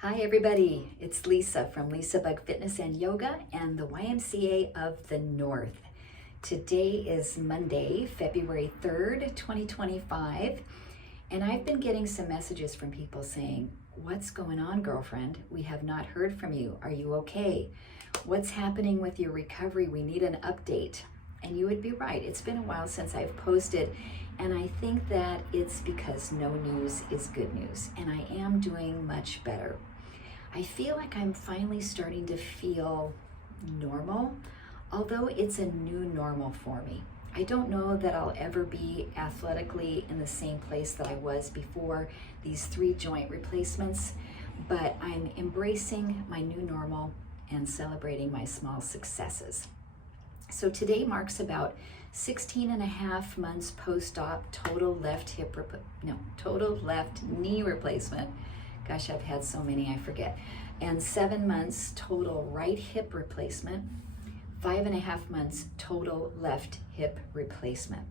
Hi everybody, it's Lisa from Lisa Bug Fitness and Yoga and the YMCA of the North. Today is Monday, February 3rd, 2025, and I've been getting some messages from people saying, "What's going on, girlfriend? We have not heard from you. Are you okay? What's happening with your recovery? We need an update." And you would be right. It's been a while since I've posted, and I think that it's because no news is good news, and I am doing much better. I feel like I'm finally starting to feel normal, although it's a new normal for me. I don't know that I'll ever be athletically in the same place that I was before these 3 joint replacements, but I'm embracing my new normal and celebrating my small successes. So today marks about 16 and a half months post-op total left knee replacement. Gosh, I've had so many, I forget. And 7 months total right hip replacement, 5.5 months total left hip replacement.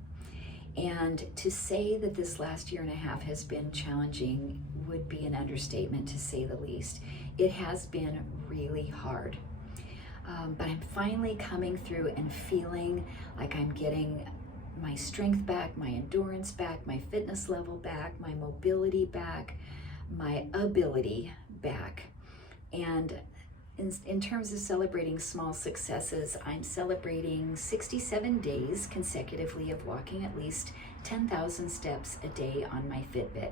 And to say that this last year and a half has been challenging would be an understatement, to say the least. It has been really hard. But I'm finally coming through and feeling like I'm getting my strength back, my endurance back, my fitness level back, my mobility back, my ability back. And in terms of celebrating small successes, I'm celebrating 67 days consecutively of walking at least 10,000 steps a day on my Fitbit.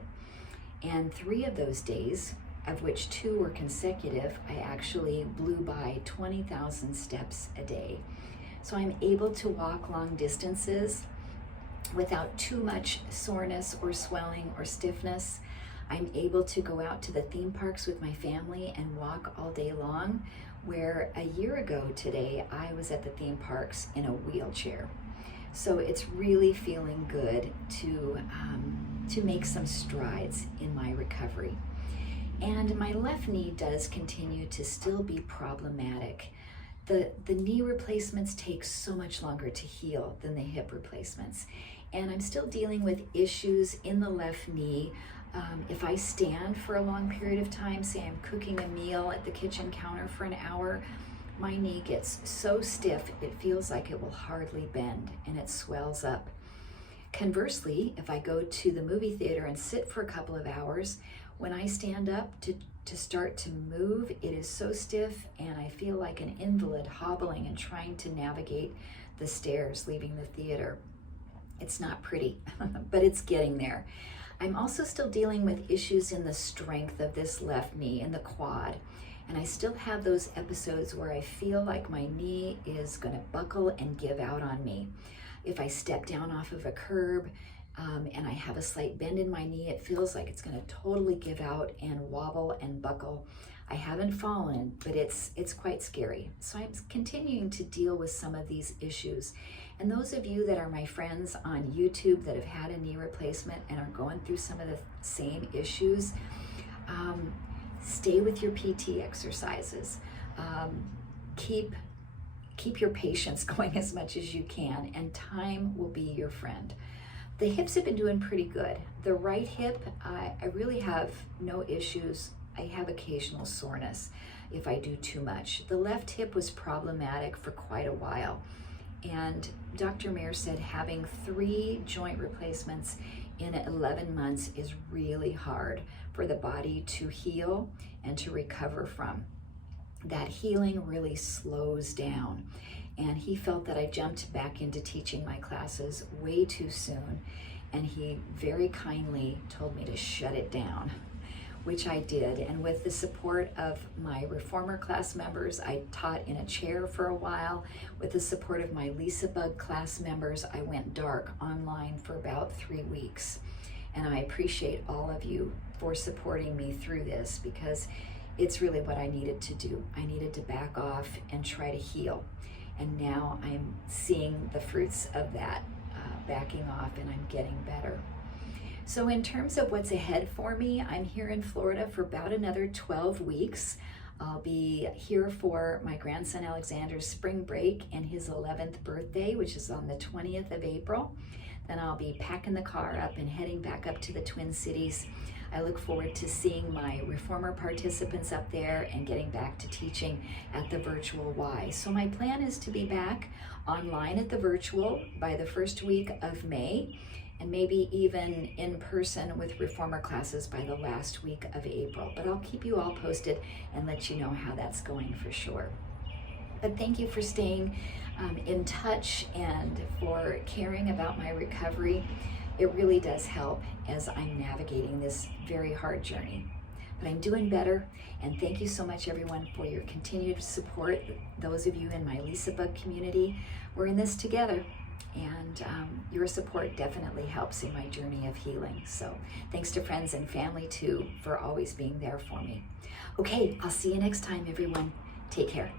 And 3 of those days, of which 2 were consecutive, I actually blew by 20,000 steps a day. So I'm able to walk long distances without too much soreness or swelling or stiffness. I'm able to go out to the theme parks with my family and walk all day long, where a year ago today, I was at the theme parks in a wheelchair. So it's really feeling good to make some strides in my recovery. And my left knee does continue to still be problematic. The knee replacements take so much longer to heal than the hip replacements. And I'm still dealing with issues in the left knee. If I stand for a long period of time, say I'm cooking a meal at the kitchen counter for an hour, my knee gets so stiff it feels like it will hardly bend and it swells up. Conversely, if I go to the movie theater and sit for a couple of hours, when I stand up to start to move, it is so stiff and I feel like an invalid hobbling and trying to navigate the stairs leaving the theater. It's not pretty, but it's getting there. I'm also still dealing with issues in the strength of this left knee and the quad. And I still have those episodes where I feel like my knee is going to buckle and give out on me. If I step down off of a curb and I have a slight bend in my knee, it feels like it's going to totally give out and wobble and buckle. I haven't fallen, but it's quite scary. So I'm continuing to deal with some of these issues. And those of you that are my friends on YouTube that have had a knee replacement and are going through some of the same issues, stay with your PT exercises. Keep your patience going as much as you can, and time will be your friend. The hips have been doing pretty good. The right hip, I really have no issues. I have occasional soreness if I do too much. The left hip was problematic for quite a while. And Dr. Mayer said having 3 joint replacements in 11 months is really hard for the body to heal and to recover from. That healing really slows down. And he felt that I jumped back into teaching my classes way too soon. And he very kindly told me to shut it down, which I did. And with the support of my reformer class members, I taught in a chair for a while. With the support of my Lisa Bug class members, I went dark online for about 3 weeks. And I appreciate all of you for supporting me through this, because it's really what I needed to do. I needed to back off and try to heal. And now I'm seeing the fruits of that, backing off, and I'm getting better. So in terms of what's ahead for me, I'm here in Florida for about another 12 weeks. I'll be here for my grandson Alexander's spring break and his 11th birthday, which is on the 20th of April. Then I'll be packing the car up and heading back up to the Twin Cities. I look forward to seeing my reformer participants up there and getting back to teaching at the virtual Y. So my plan is to be back online at the virtual by the first week of May, and maybe even in person with reformer classes by the last week of April. But I'll keep you all posted and let you know how that's going for sure. But thank you for staying in touch and for caring about my recovery. It really does help as I'm navigating this very hard journey. But I'm doing better, and thank you so much, everyone, for your continued support. Those of you in my Lisa Bug community, we're in this together, and your support definitely helps in my journey of healing. So thanks to friends and family, too, for always being there for me. Okay, I'll see you next time, everyone. Take care.